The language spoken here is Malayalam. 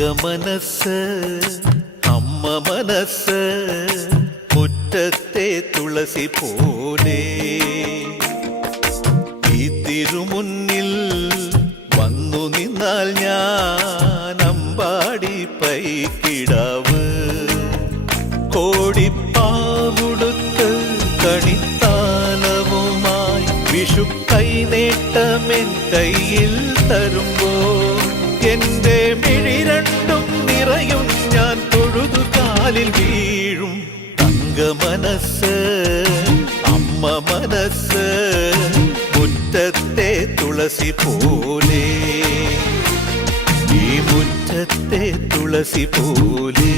മനസ്സ് അമ്മ മനസ്സ് മുറ്റത്തെ തുളസി പോലെ ഈ തിരുമുന്നിൽ വന്നു നിന്നാൽ ഞാൻ അമ്പാടി പൈക്കിടാവ് കോടിപ്പാവുടുത്ത് കണിത്താലവുമായി വിഷു കൈനേട്ടമെൻ കയ്യിൽ തരുമ്പോൾ എന്റെ മിഴി രണ്ടും നിറയും ഞാൻ തൊഴുതു കാലിൽ വീഴും തങ്ക മനസ്സ് അമ്മ മനസ്സ് മുറ്റത്തെ തുളസി പോലെ ഈ മുറ്റത്തെ തുളസി പോലെ